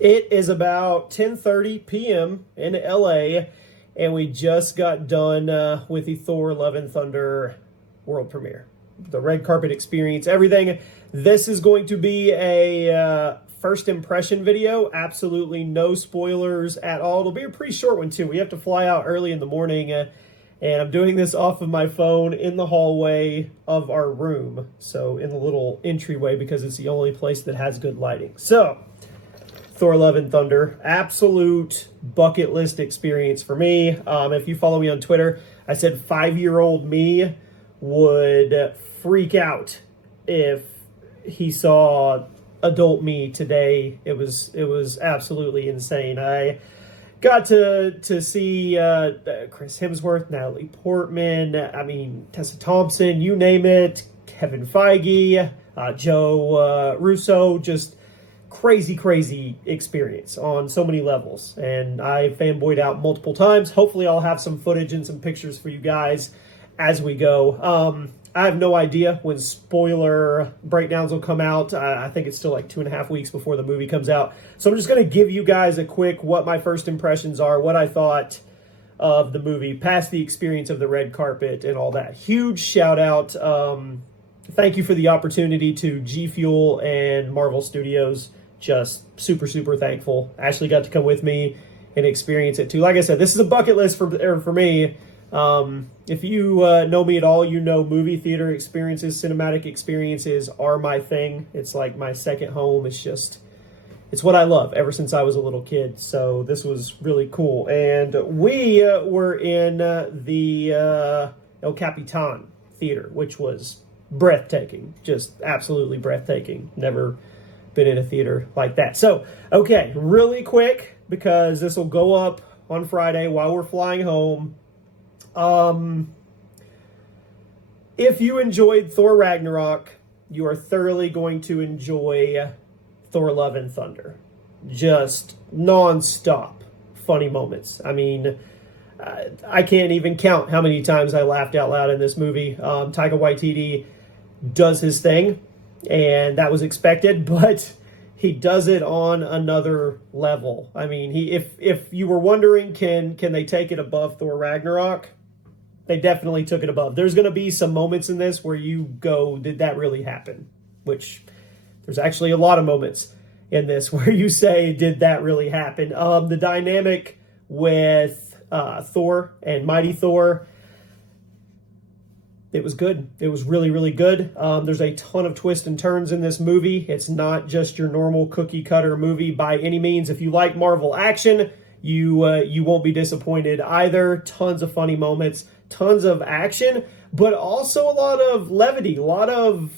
It is about 10:30 p.m. in LA, and we just got done with the Thor Love and Thunder world premiere. The red carpet experience, everything. This is going to be a first impression video. Absolutely no spoilers at all. It'll be a pretty short one, too. We have to fly out early in the morning, and I'm doing this off of my phone in the hallway of our room. So in the little entryway, because it's the only place that has good lighting. So Thor Love and Thunder, absolute bucket list experience for me. If you follow me on Twitter, I said 5-year-old me would freak out if he saw adult me today. It was absolutely insane. I got to see Chris Hemsworth, Natalie Portman, Tessa Thompson, you name it, Kevin Feige, Joe Russo, just crazy experience on so many levels. And I fanboyed out multiple times. Hopefully I'll have some footage and some pictures for you guys as we go. I have no idea when spoiler breakdowns will come out. I think it's still like 2.5 weeks before the movie comes out. So I'm just going to give you guys a quick what my first impressions are, what I thought of the movie, past the experience of the red carpet and all that. Huge shout out. Thank you for the opportunity to G Fuel and Marvel Studios. Just super thankful. Ashley got to come with me and experience it too. Like I said, this is a bucket list for me. If you know me at all, you know movie theater experiences, cinematic experiences are my thing. It's like my second home. It's what I love ever since I was a little kid. So this was really cool. And we were in the El Capitan Theater, which was breathtaking. Just absolutely breathtaking. Never been in a theater like that. So, okay, really quick, because this will go up on Friday while we're flying home. If you enjoyed Thor Ragnarok, you are thoroughly going to enjoy Thor Love and Thunder. Just non-stop funny moments. I can't even count how many times I laughed out loud in this movie. Taika Waititi does his thing, and that was expected, but he does it on another level. If you were wondering, can they take it above Thor Ragnarok? They definitely took it above. There's going to be some moments in this where you go, did that really happen? Which, there's actually a lot of moments in this where you say, did that really happen? The dynamic with Thor and Mighty Thor, it was good. It was really good. There's a ton of twists and turns in this movie. It's not just your normal cookie cutter movie by any means. If you like Marvel action, you won't be disappointed either. Tons of funny moments, tons of action, but also a lot of levity, a lot of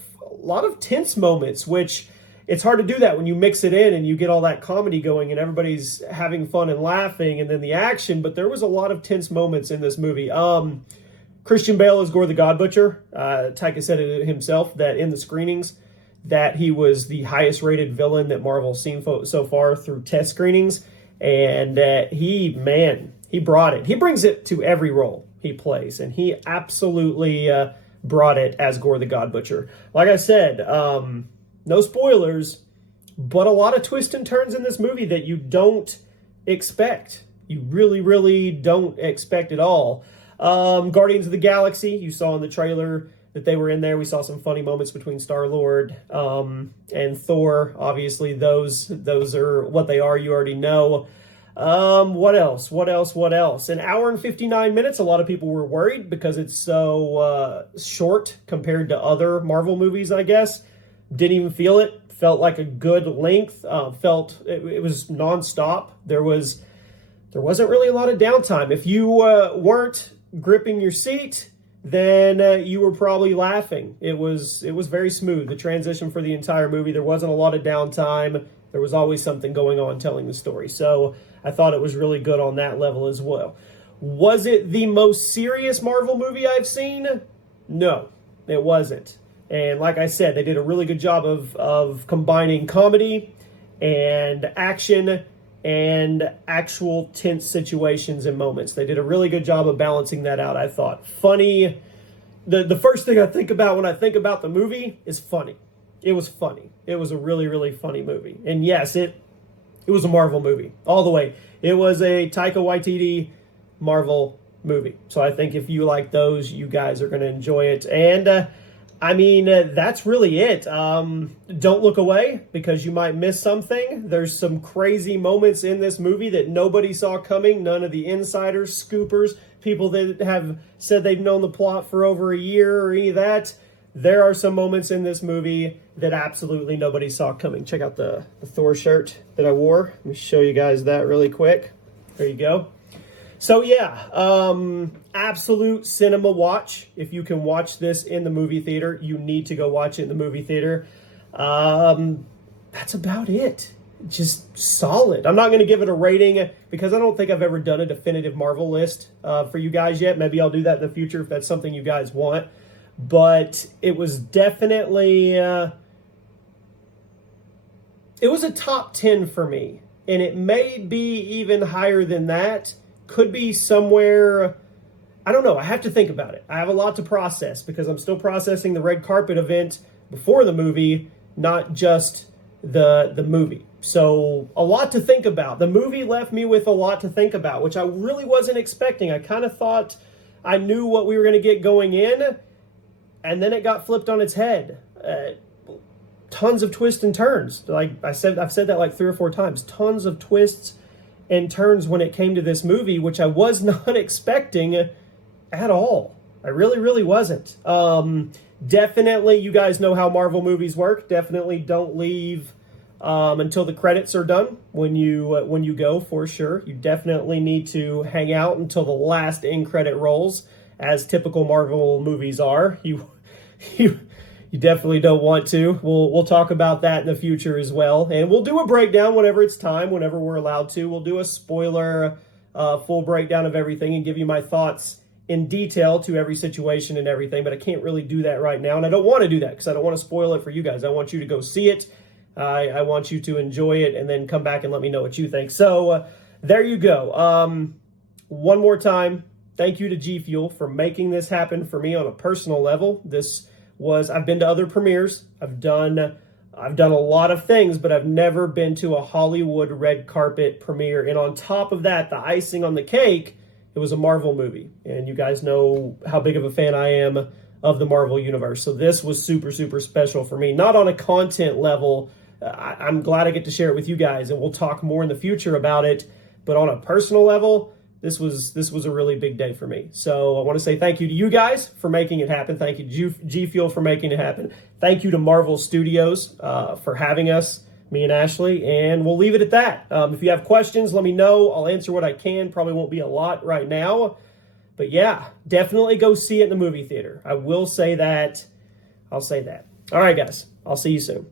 tense moments, which it's hard to do that when you mix it in and you get all that comedy going and everybody's having fun and laughing and then the action. But there was a lot of tense moments in this movie. Christian Bale is Gore the God Butcher. Taika said it himself that in the screenings that he was the highest rated villain that Marvel's seen so far through test screenings. And he brought it. He brings it to every role he plays, and he absolutely brought it as Gore the God Butcher. Like I said, no spoilers, but a lot of twists and turns in this movie that you don't expect. You really don't expect at all. Guardians of the Galaxy, you saw in the trailer that they were in there. We saw some funny moments between Star-Lord and Thor. Obviously, those are what they are. You already know. What else? An hour and 59 minutes. A lot of people were worried because it's so short compared to other Marvel movies, I guess. Didn't even feel it. Felt like a good length. Felt it was nonstop. There wasn't really a lot of downtime. If you weren't gripping your seat, then you were probably laughing. It was very smooth. The transition for the entire movie. There wasn't a lot of downtime. There was always something going on telling the story. So I thought it was really good on that level as well. Was it the most serious Marvel movie I've seen? No, it wasn't. And like I said, they did a really good job of combining comedy and action and actual tense situations and moments. They did a really good job of balancing that out, I thought. Funny. The first thing I think about when I think about the movie is funny. It was funny. It was a really, really funny movie. And yes, it It was a Marvel movie all the way. It was a Taika Waititi Marvel movie. So I think if you like those, you guys are going to enjoy it. And that's really it. Don't look away because you might miss something. There's some crazy moments in this movie that nobody saw coming. None of the insiders, scoopers, people that have said they've known the plot for over a year or any of that. There are some moments in this movie that absolutely nobody saw coming. Check out the Thor shirt that I wore. Let me show you guys that really quick. There you go. So yeah, absolute cinema watch. If you can watch this in the movie theater, you need to go watch it in the movie theater. That's about it. Just solid. I'm not going to give it a rating because I don't think I've ever done a definitive Marvel list for you guys yet. Maybe I'll do that in the future if that's something you guys want. But it was definitely, it was a top 10 for me. And it may be even higher than that. Could be somewhere, I don't know. I have to think about it. I have a lot to process because I'm still processing the red carpet event before the movie, not just the movie. So a lot to think about. The movie left me with a lot to think about, which I really wasn't expecting. I kind of thought I knew what we were going to get going in, and then it got flipped on its head. Tons of twists and turns. Like I've said that like 3 or 4 times. Tons of twists and turns when it came to this movie, which I was not expecting at all. I really, really wasn't. Definitely, you guys know how Marvel movies work. Definitely don't leave until the credits are done when you go, for sure. You definitely need to hang out until the last end credit rolls, as typical Marvel movies are. You definitely don't want to. We'll talk about that in the future as well. And we'll do a breakdown whenever it's time, whenever we're allowed to. We'll do a spoiler, full breakdown of everything and give you my thoughts in detail to every situation and everything. But I can't really do that right now. And I don't want to do that because I don't want to spoil it for you guys. I want you to go see it. I want you to enjoy it and then come back and let me know what you think. So there you go. One more time, thank you to G Fuel for making this happen for me on a personal level. I've been to other premieres. I've done a lot of things, but I've never been to a Hollywood red carpet premiere. And on top of that, the icing on the cake, it was a Marvel movie. And you guys know how big of a fan I am of the Marvel universe. So this was super, super special for me. Not on a content level. I'm glad I get to share it with you guys, and we'll talk more in the future about it. But on a personal level, this was a really big day for me. So I want to say thank you to you guys for making it happen. Thank you to G Fuel for making it happen. Thank you to Marvel Studios for having us, me and Ashley. And we'll leave it at that. If you have questions, let me know. I'll answer what I can. Probably won't be a lot right now. But yeah, definitely go see it in the movie theater. I will say that. I'll say that. All right, guys. I'll see you soon.